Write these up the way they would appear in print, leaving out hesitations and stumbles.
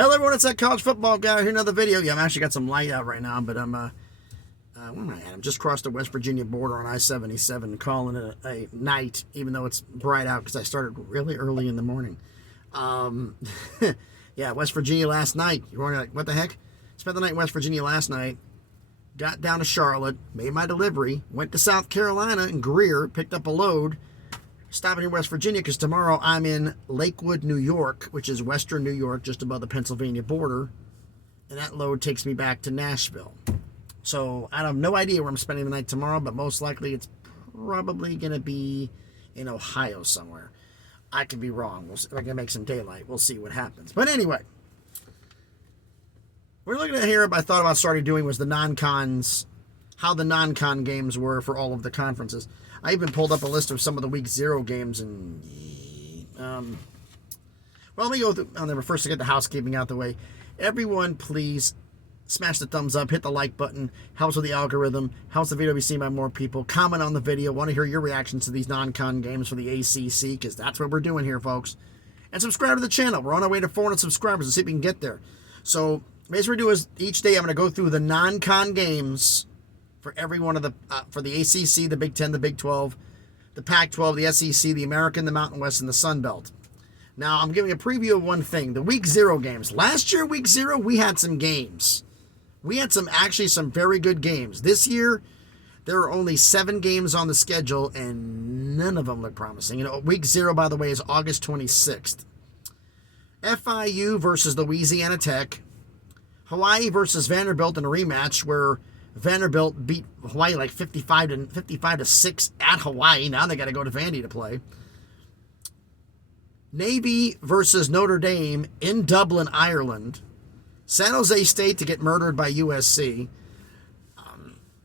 Hello everyone, it's that college football guy here. Another video. Yeah, I'm actually got some light out right now, but I'm where am I at? I'm just crossed the West Virginia border on I-77, calling it a night, even though it's bright out because I started really early in the morning. Yeah, West Virginia last night. You're wondering, like, what the heck? Spent the night in West Virginia last night. Got down to Charlotte, made my delivery, went to South Carolina and Greer, picked up a load. Stopping in West Virginia because tomorrow I'm in Lakewood, New York, which is western New York, just above the Pennsylvania border. And that load takes me back to Nashville. So I have no idea where I'm spending the night tomorrow, but most likely it's probably going to be in Ohio somewhere. I could be wrong. We'll see if I can make some daylight. We'll see what happens. But anyway, we're looking at here. I thought about starting doing was the non-cons, how the non-con games were for all of the conferences. I even pulled up a list of some of the week 0 games, and well, let me go through on there first to get the housekeeping out the way. Everyone, please smash the thumbs up, hit the like button. Helps with the algorithm, helps the video be seen by more people. Comment on the video. Want to hear your reactions to these non-con games for the ACC, because that's what we're doing here, folks. And subscribe to the channel. We're on our way to 400 subscribers. Let's see if we can get there. So basically, what we do is each day I'm going to go through the non-con games for every one of the, for the ACC, the Big 10, the Big 12, the Pac-12, the SEC, the American, the Mountain West, and the Sun Belt. Now, I'm giving a preview of one thing, the Week 0 games. Last year, Week 0, we had some games. We had actually some very good games. This year, there are only 7 games on the schedule, and none of them look promising. You know, Week 0, by the way, is August 26th. FIU versus Louisiana Tech. Hawaii versus Vanderbilt in a rematch where Vanderbilt beat Hawaii like 55 to 6 at Hawaii. Now they got to go to Vandy to play. Navy versus Notre Dame in Dublin, Ireland. San Jose State to get murdered by USC.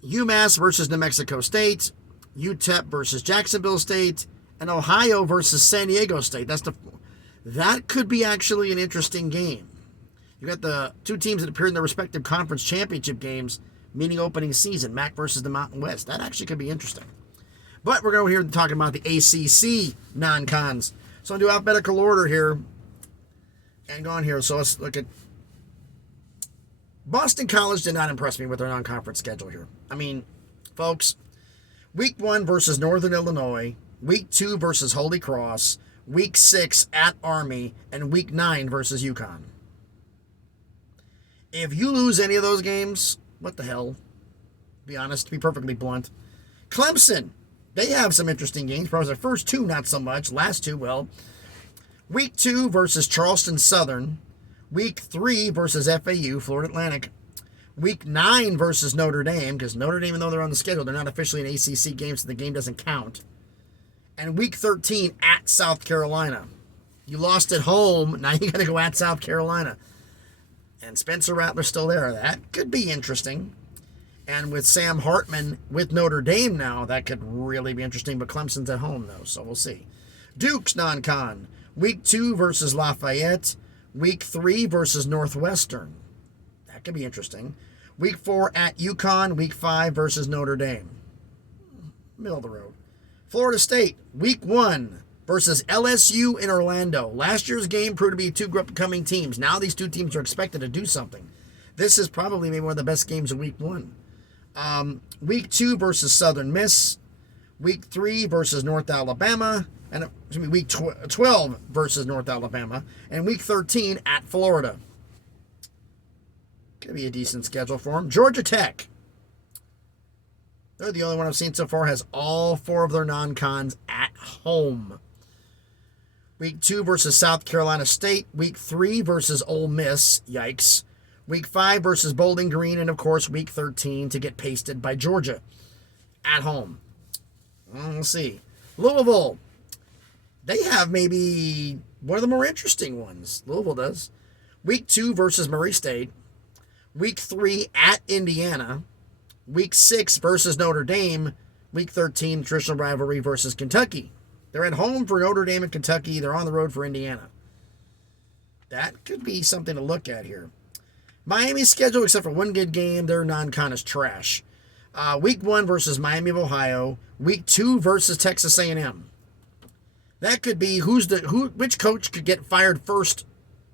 UMass versus New Mexico State. UTEP versus Jacksonville State. And Ohio versus San Diego State. That could be actually an interesting game. You got the two teams that appeared in their respective conference championship games, meaning opening season, MAC versus the Mountain West. That actually could be interesting. But we're going to hear talking about the ACC non-cons. So I'm going to do alphabetical order here and go on here. So let's look at Boston College. Did not impress me with their non-conference schedule here. I mean, folks, Week 1 versus Northern Illinois, Week 2 versus Holy Cross, Week 6 at Army, and Week 9 versus UConn. If you lose any of those games, what the hell? Be honest, to be perfectly blunt. Clemson, they have some interesting games. Probably the first 2, not so much. Last 2, well. Week 2 versus Charleston Southern. Week 3 versus FAU, Florida Atlantic. Week 9 versus Notre Dame, because Notre Dame, even though they're on the schedule, they're not officially an ACC game, so the game doesn't count. And Week 13 at South Carolina. You lost at home, now you got to go at South Carolina. And Spencer Rattler's still there. That could be interesting. And with Sam Hartman with Notre Dame now, that could really be interesting. But Clemson's at home, though, so we'll see. Duke's non-con. Week 2 versus Lafayette. Week 3 versus Northwestern. That could be interesting. Week 4 at UConn. Week 5 versus Notre Dame. Middle of the road. Florida State. Week 1 versus LSU in Orlando. Last year's game proved to be 2 upcoming teams. Now these 2 teams are expected to do something. This is probably maybe one of the best games of Week 1. Week 2 versus Southern Miss. Week 3 versus North Alabama. And Week 12 versus North Alabama. And Week 13 at Florida. Could be a decent schedule for them. Georgia Tech. They're the only one I've seen so far has all 4 of their non-cons at home. Week 2 versus South Carolina State. Week 3 versus Ole Miss. Yikes. Week 5 versus Bowling Green. And, of course, Week 13 to get pasted by Georgia at home. We'll see. Louisville. They have maybe one of the more interesting ones. Louisville does. Week 2 versus Murray State. Week 3 at Indiana. Week 6 versus Notre Dame. Week 13, traditional rivalry versus Kentucky. They're at home for Notre Dame and Kentucky. They're on the road for Indiana. That could be something to look at here. Miami's schedule, except for one good game, their non-con is trash. Week 1 versus Miami of Ohio. Week 2 versus Texas A&M. That could be which coach could get fired first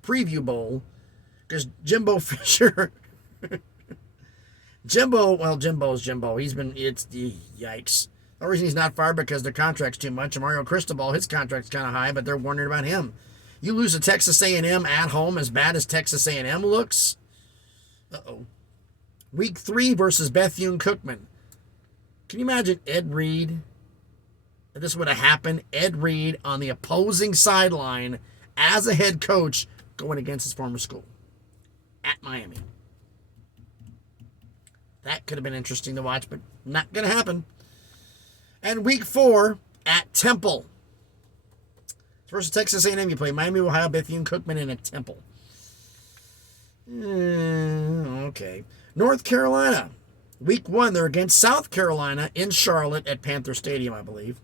preview bowl. Because Jimbo Fisher, Jimbo's Jimbo. Yikes. The reason he's not fired because their contract's too much. And Mario Cristobal, his contract's kind of high, but they're wondering about him. You lose to Texas A&M at home as bad as Texas A&M looks. Uh-oh. Week 3 versus Bethune-Cookman. Can you imagine Ed Reed? If this would have happened, Ed Reed on the opposing sideline as a head coach going against his former school at Miami. That could have been interesting to watch, but not going to happen. And week 4 at Temple. Versus Texas A&M, you play Miami, Ohio, Bethune-Cookman, and at Temple. Okay. North Carolina. Week 1, they're against South Carolina in Charlotte at Panther Stadium, I believe.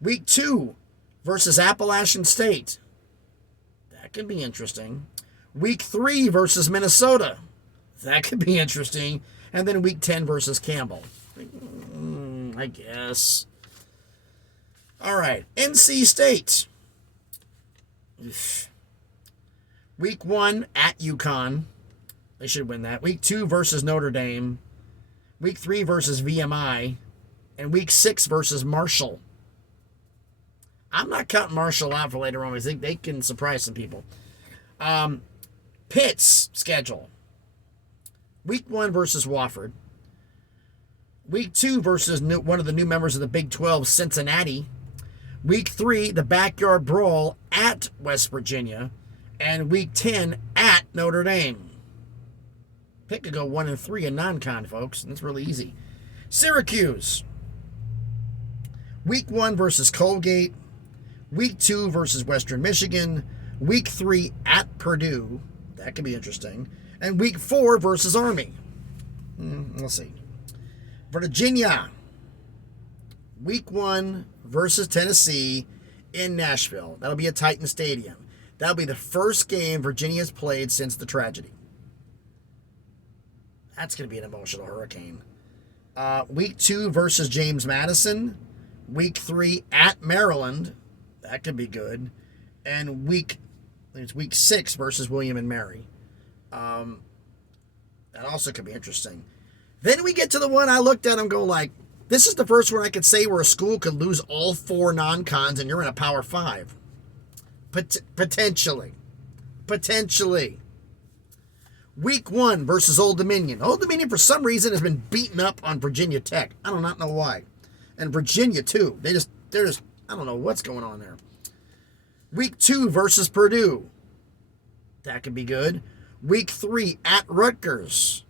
Week 2 versus Appalachian State. That could be interesting. Week 3 versus Minnesota. That could be interesting. And then week 10 versus Campbell. I guess. All right. NC State. Week 1 at UConn. They should win that. Week 2 versus Notre Dame. Week 3 versus VMI. And week 6 versus Marshall. I'm not counting Marshall out for later on. I think they can surprise some people. Pitt's schedule. Week 1 versus Wofford. Week 2 versus one of the new members of the Big 12, Cincinnati. Week 3, the backyard brawl at West Virginia. And week 10 at Notre Dame. Pitt could go 1-3 in non-con, folks. That's really easy. Syracuse. Week 1 versus Colgate. Week 2 versus Western Michigan. Week 3 at Purdue. That could be interesting. And week 4 versus Army. We'll see. Virginia. Week 1 versus Tennessee in Nashville. That'll be at Titan Stadium. That'll be the first game Virginia's played since the tragedy. That's going to be an emotional hurricane. Week 2 versus James Madison. Week 3 at Maryland. That could be good. And week 6 versus William and Mary. That also could be interesting. Then we get to the one I looked at and go like, this is the first one I could say where a school could lose all 4 non-cons and you're in a Power 5. Potentially. Week 1 versus Old Dominion. Old Dominion, for some reason, has been beaten up on Virginia Tech. I do not know why. And Virginia, too. They're just, I don't know what's going on there. Week 2 versus Purdue. That could be good. Week 3 at Rutgers.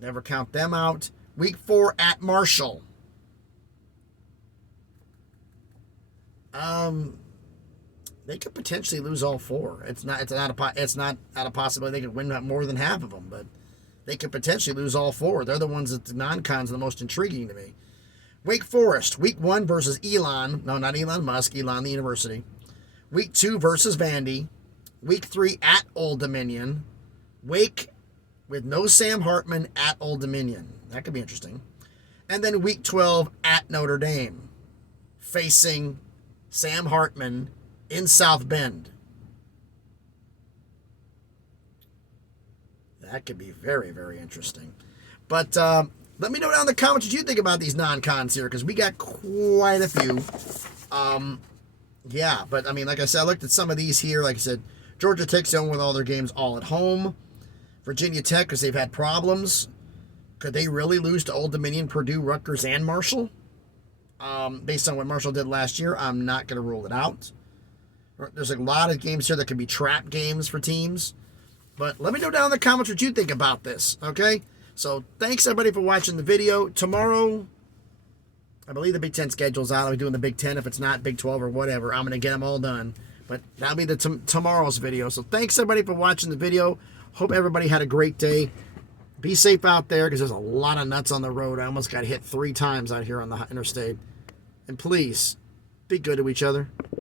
Never count them out. Week 4 at Marshall. They could potentially lose all 4. It's not out of possibility they could win more than half of them, but they could potentially lose all 4. They're the ones that the non-cons are the most intriguing to me. Wake Forest, week 1 versus Elon. No, not Elon Musk, Elon the University. Week 2 versus Vandy. Week 3 at Old Dominion. Wake with no Sam Hartman at Old Dominion. That could be interesting. And then week 12 at Notre Dame. Facing Sam Hartman in South Bend. That could be very, very interesting. But let me know down in the comments what you think about these non-cons here, because we got quite a few. Yeah, but I mean, like I said, I looked at some of these here. Like I said, Georgia Tech's on with all their games all at home. Virginia Tech, because they've had problems. Could they really lose to Old Dominion, Purdue, Rutgers, and Marshall? Based on what Marshall did last year, I'm not going to rule it out. There's a lot of games here that could be trap games for teams. But let me know down in the comments what you think about this, okay? So thanks, everybody, for watching the video. Tomorrow, I believe the Big Ten schedule's out. I'll be doing the Big Ten. If it's not Big 12 or whatever, I'm going to get them all done. But that'll be the tomorrow's video. So thanks, everybody, for watching the video. Hope everybody had a great day. Be safe out there because there's a lot of nuts on the road. I almost got hit 3 times out here on the interstate. And please, be good to each other.